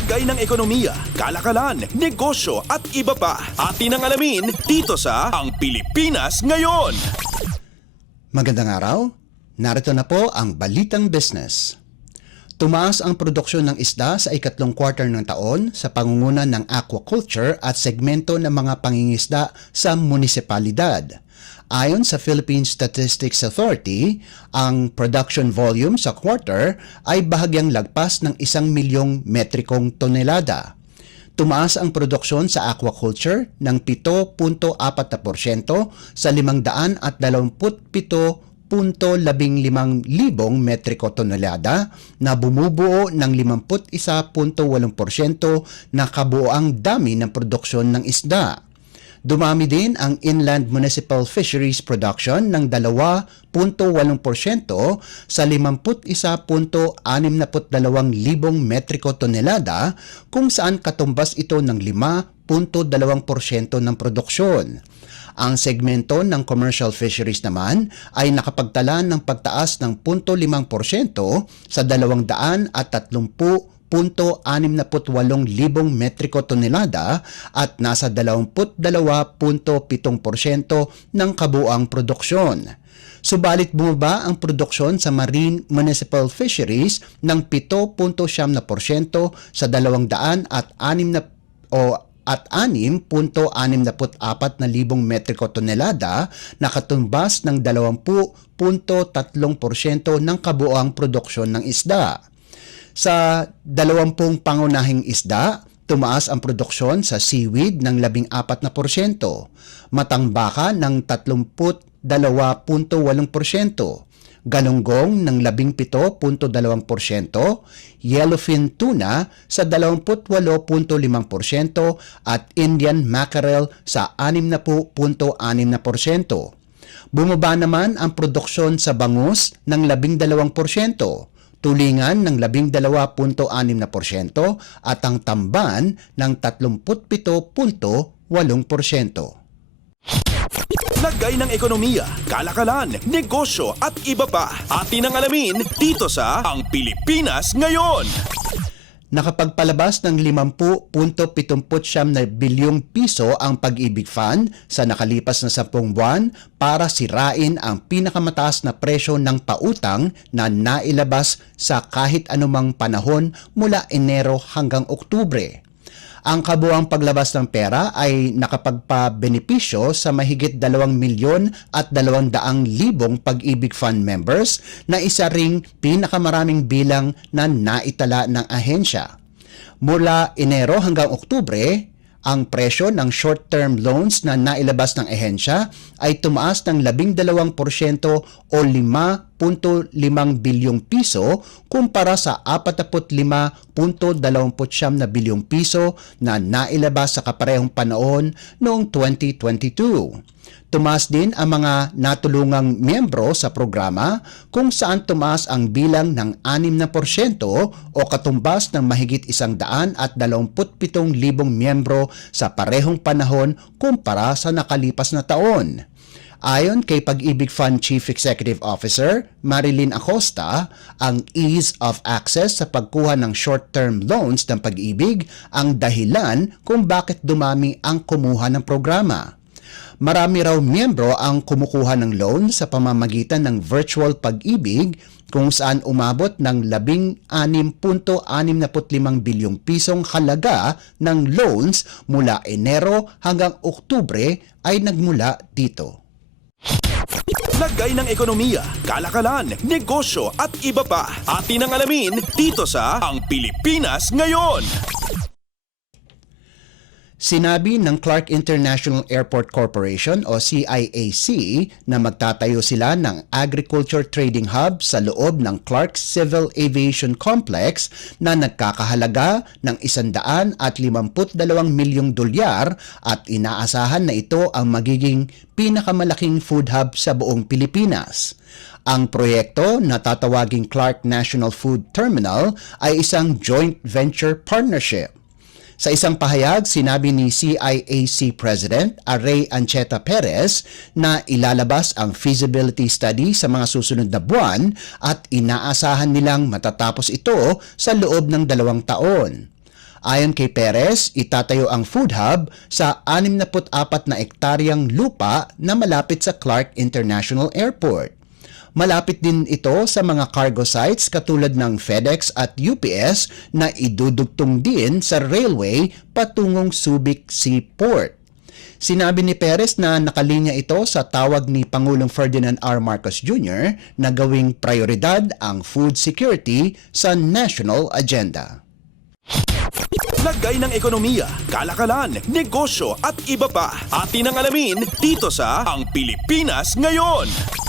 Lagay ng ekonomiya, kalakalan, negosyo at iba pa. Atin ang alamin dito sa Ang Pilipinas Ngayon. Magandang araw. Narito na po ang Balitang Business. Tumaas ang produksyon ng isda sa ikatlong quarter ng taon sa pangunguna ng aquaculture at segmento ng mga pangingisda sa munisipalidad. Ayon sa Philippine Statistics Authority, ang production volume sa quarter ay bahagyang lagpas ng 1 milyong metrikong tonelada. Tumaas ang produksyon sa aquaculture ng 7.4% sa 527.15 libong metriko tonelada na bumubuo ng 51.8% na kabuoang dami ng produksyon ng isda. Dumami din ang inland municipal fisheries production ng 2.8% sa 51.62 libong metriko tonelada kung saan katumbas ito ng 5.2% ng produksyon. Ang segmento ng commercial fisheries naman ay nakapagtala ng pagtaas ng 0.5% sa 230.68 libong metriko tonelada at nasa 22.7% ng kabuang produksyon. Subalit bumaba ang produksyon sa marine municipal fisheries ng 7.7% sa 6.64 metriko tonelada na katumbas ng 20.3% ng kabuang produksyon ng isda. Sa 20 pangunahing isda, tumaas ang produksyon sa seaweed ng 14%, matang baka ng 32.8%, galunggong ng 17.2%, yellowfin tuna sa 28.5% at Indian mackerel sa 60.6%. Bumaba naman ang produksyon sa bangus ng 12%, tulingan ng 12.6% at ang tamban ng 37.8%. Lagay ng ekonomiya, kalakalan, negosyo at iba pa. Atin ang alamin dito sa Ang Pilipinas Ngayon. Nakapagpalabas ng 50.79 na bilyong piso ang Pag-ibig Fund sa nakalipas na 10 buwan para sirain ang pinakamataas na presyo ng pautang na nailabas sa kahit anumang panahon mula Enero hanggang Oktubre. Ang kabuang paglabas ng pera ay nakapagpabenepisyo sa mahigit 2,200,000 Pag-ibig Fund members na isa ring pinakamaraming bilang na naitala ng ahensya. Mula Enero hanggang Oktubre, ang presyo ng short-term loans na nailabas ng ahensya ay tumaas ng 12% o 5.5 bilyong piso kumpara sa 45.29 na bilyong piso na nailabas sa kaparehong panahon noong 2022. Tumaas din ang mga natulungang miyembro sa programa kung saan tumaas ang bilang ng 6% o katumbas ng mahigit 127,000 miyembro sa parehong panahon kumpara sa nakalipas na taon. Ayon kay Pag-ibig Fund Chief Executive Officer Marilyn Acosta, ang ease of access sa pagkuha ng short-term loans ng Pag-ibig ang dahilan kung bakit dumami ang kumuha ng programa. Marami raw miyembro ang kumukuha ng loan sa pamamagitan ng virtual Pag-ibig kung saan umabot ng 16.65 bilyong pisong halaga ng loans mula Enero hanggang Oktubre ay nagmula dito. Lagay ng ekonomiya, kalakalan, negosyo at iba pa. Atin ang alamin dito sa Ang Pilipinas Ngayon. Sinabi ng Clark International Airport Corporation o CIAC na magtatayo sila ng Agriculture Trading Hub sa loob ng Clark Civil Aviation Complex na nagkakahalaga ng $152 milyong at inaasahan na ito ang magiging pinakamalaking food hub sa buong Pilipinas. Ang proyekto na tatawaging Clark National Food Terminal ay isang joint venture partnership. Sa isang pahayag, sinabi ni CIAC President Array Ancheta Perez na ilalabas ang feasibility study sa mga susunod na buwan at inaasahan nilang matatapos ito sa loob ng 2 taon. Ayon kay Perez, itatayo ang food hub sa 64 na ektaryang lupa na malapit sa Clark International Airport. Malapit din ito sa mga cargo sites katulad ng FedEx at UPS na idudugtong din sa railway patungong Subic Seaport. Sinabi ni Perez na nakalinya ito sa tawag ni Pangulong Ferdinand R. Marcos Jr. na gawing prioridad ang food security sa national agenda. Lagay ng ekonomiya, kalakalan, negosyo at iba pa. Atin ang alamin dito sa Ang Pilipinas Ngayon.